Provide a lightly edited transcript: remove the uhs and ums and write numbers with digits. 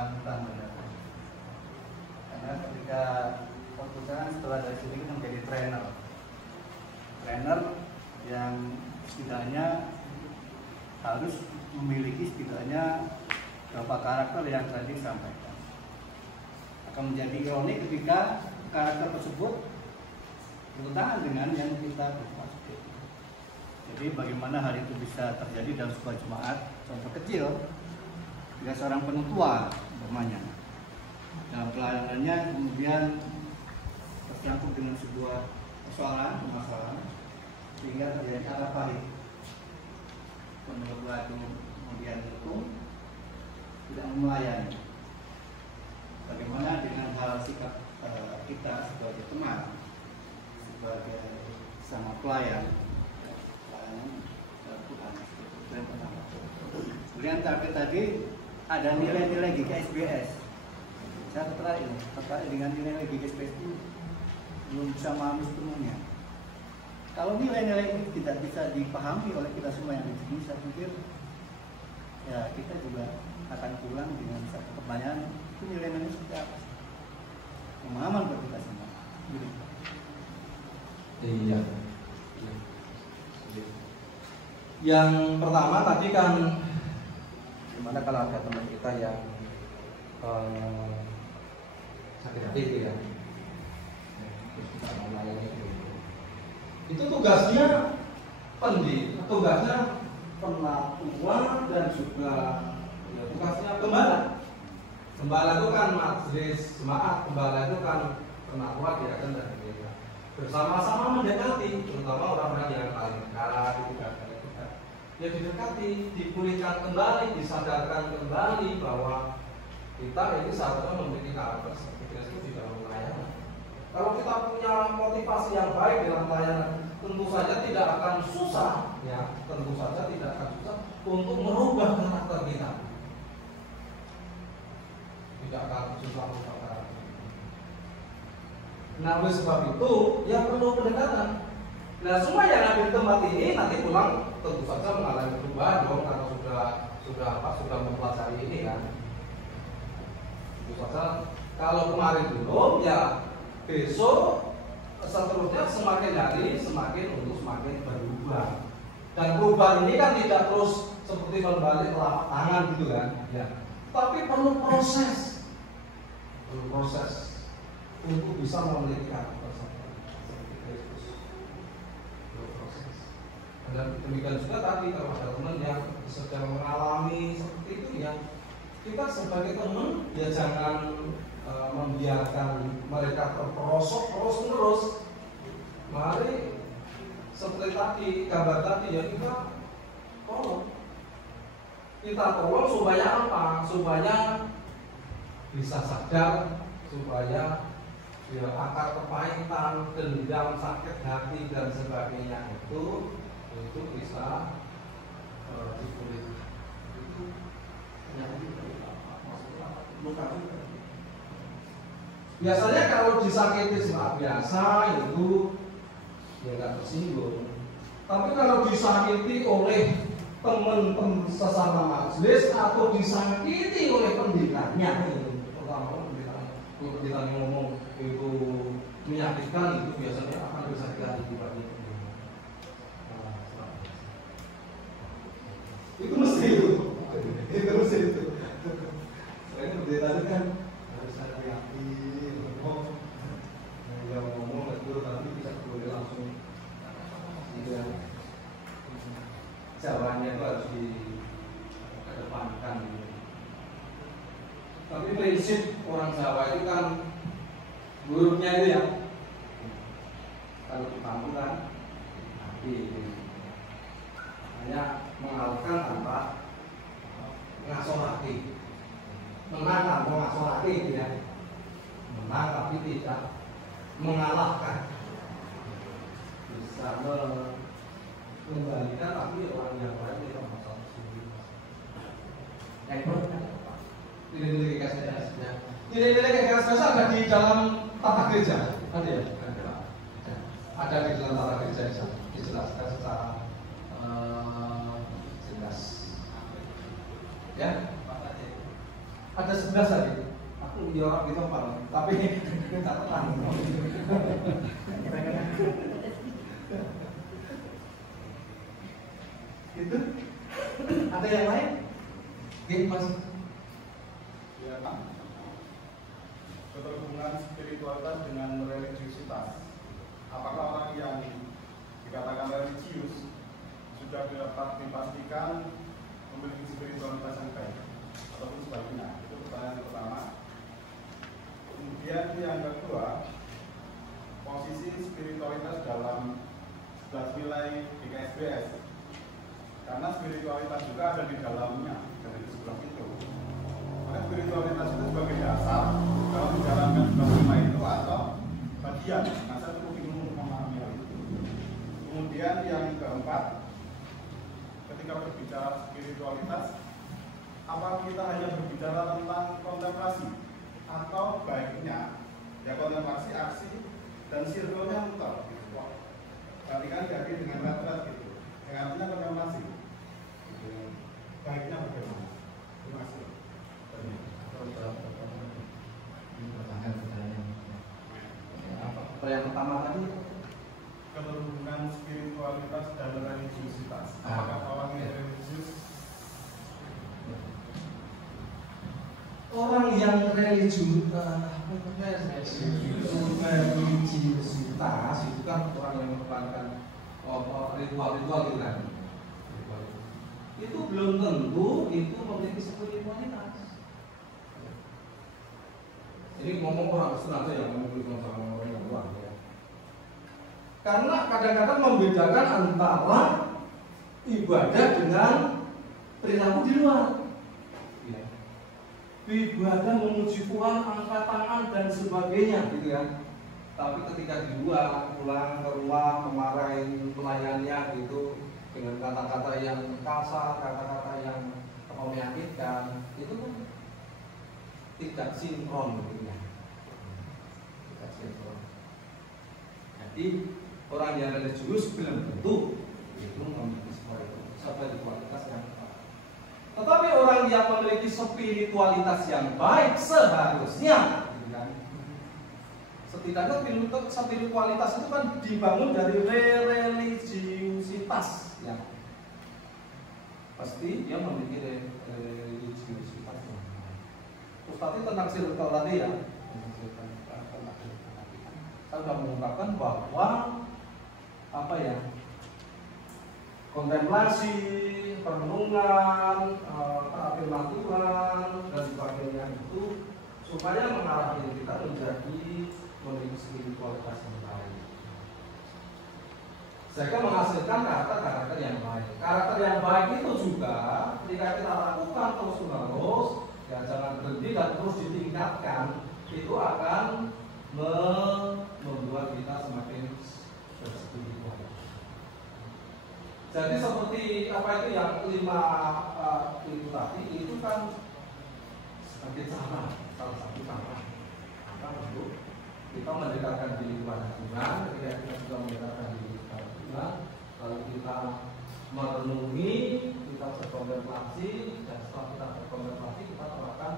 panutan benar. Karena ketika perpustakaan setelah dari sini kita menjadi trainer yang setidaknya harus memiliki setidaknya beberapa karakter yang tadi disampaikan. Akan menjadi ironik ketika karakter tersebut bertentangan dengan yang kita bahas. Jadi bagaimana hal itu bisa terjadi dalam sebuah jemaat? Contoh kecil, jika seorang penutua bermanya dalam pelayanannya kemudian tersangkut dengan sebuah permasalahan sehingga terjadi kata pahit, penutua itu kemudian hukum tidak melayani. Bagaimana dengan hal sikap kita sebagai teman, sebagai sama pelayan Tuhan. Kemudian tadi ada nilai-nilai GKSBS. Saya tertarik dengan nilai GKSBS itu belum bisa memahami sepenuhnya. Kalau nilai-nilai ini tidak bisa dipahami oleh kita semua yang di sini, saya pikir ya kita juga akan pulang dengan satu pertanyaan, itu nilai-nilai seperti apa? Pemahaman buat kita semua. Iya. Yang pertama tadi kan gimana kalau ada teman kita yang sakit hati itu ya, itu tugasnya tugasnya penatua dan juga ya, tugasnya gembala. Gembala itu kan majelis jemaat, gembala itu kan penatua dia kan dari mereka bersama-sama mendekati, terutama orang-orang yang paling dekat itu kan. Ya didekati, dipulihkan kembali, disadarkan kembali bahwa kita ini seharusnya memiliki karakter seperti Kristus di dalam pelayanan. Kalau kita punya motivasi yang baik dalam pelayanan, tentu saja tidak akan susah, ya, tentu saja tidak akan susah untuk merubah karakter kita. Tidak akan susah merubah karakter. Nah, oleh sebab itu, ya perlu pendekatan. Nah, semua yang ada di tempat ini nanti pulang tentu saja mengalami perubahan dong, karena sudah mempelajari ini kan. Tentu saja kalau kemarin belum, ya besok seterusnya semakin hari semakin berubah. Dan perubahan ini kan tidak terus seperti membalik telapak tangan gitu kan, ya. Tapi perlu proses untuk bisa memiliki karakter seperti Kristus. Dan demikian juga tadi kalau ada teman yang sedang mengalami seperti itu, ya kita sebagai teman ya jangan membiarkan mereka terperosok terus-menerus. Mari seperti tadi gambar tadi ya kita tolong supaya apa? Supaya bisa sadar, supaya ya akar kepahitan, dendam, sakit hati dan sebagainya itu bisa dipulihkan. Itu yang biasanya kalau disakiti jemaat biasa itu ya nggak tersinggung. Tapi kalau disakiti oleh teman-teman sesama majelis atau disakiti oleh pendetanya, terutama pendeta ngomong itu menyakitkan, itu biasanya akan disakiti pribadi. Itu mesti itu Soalnya pendeta itu kan harus ada yakin, yang ngomong itu tapi bisa boleh langsung tidak jawabannya itu harus dikedepankan. Tapi prinsip orang Jawa itu kan hurufnya itu ya, kalau dipangku kan hanya mengalahkan tanpa ngasorati, menang tanpa ngasorati, ya, menang tapi tidak mengalahkan, bisa mengembalikan tapi orang yang lain tidak masalah sendiri. Nilai-nilai KSBS, nilai-nilai KSBS ada di dalam tata gereja, ada ya? Ada di dalam tata gereja, dijelaskan secara jelas. Ya, Ada 11 tadi. Aku di orang gitu apa? Tapi catatan. Itu ada yang lain? Oke, Mas. Ya, Pak. Keterhubungan spiritualitas dengan religiusitas. Apakah orang yang dikatakan religius sudah dapat dipastikan memiliki spiritualitas yang baik ataupun sebaliknya? Itu pertanyaan pertama. Kemudian yang kedua, posisi spiritualitas dalam 11 nilai DKSBS. Karena spiritualitas juga ada di dalamnya dari 11 itu. Maka spiritualitas itu sebagai dasar dalam menjalankan 11 nilai itu atau bagian. Nah, saya cukup bingung untuk memahami hal itu. Kemudian yang keempat, ketika berbicara spiritualitas, apa kita hanya berbicara tentang kontemplasi atau baiknya ya kontemplasi, aksi dan circle-nya muter gitu. Berarti kan jadi dengan retret gitu. Yang artinya kontemplasi. Baiknya bagaimana? Terima kasih. Apa yang pertama tadi? Keterhubungan spiritualitas dan religiusitas. Apakah orang yang religius? Orang yang religiusitas itu kan orang yang melakukan ritual-ritual gitu kan. Itu belum tentu itu memiliki spiritualitas. Ini ngomong orang Kristen aja yang memiliki sama orang yang luar ya. Karena kadang-kadang membedakan antara ibadah dengan perilaku di luar. Ya. Ibadah memuji Tuhan, angkat tangan dan sebagainya, gitu kan. Tapi ketika di luar, pulang ke rumah, memarahin pelayannya gitu dengan kata-kata yang kasar, kata-kata yang menyakitkan, itu kan tidak sinkron, gitu ya. Tidak sinkron. Jadi orang yang religius belum tentu itu memiliki spiritualitas yang baik. Tetapi orang yang memiliki spiritualitas yang baik seharusnya, setidaknya spiritualitas itu kan dibangun dari religiusitas, ya. Pasti dia memiliki religiusitas. Terus tadi tentang circle tadi ya, saya sudah mengungkapkan bahwa apa ya, kontemplasi, perenungan, firman Tuhan dan sebagainya itu supaya mengarahkan kita menjadi memiliki spiritualitas yang baik, sehingga menghasilkan karakter yang baik. Karakter yang baik itu juga ketika kita lakukan terus-menerus, ya jangan berhenti dan terus ditingkatkan, itu akan membuat kita semakin berspiritual. Jadi seperti apa itu yang 5 itu tadi, itu kan sebagai cara, salah satu cara untuk kita mendekatkan diri kepada Tuhan. Ketika kita sudah mendekatkan diri kepada Tuhan, lalu kita merenungi, kita berkontemplasi, dan setelah kita berkontemplasi kita terapkan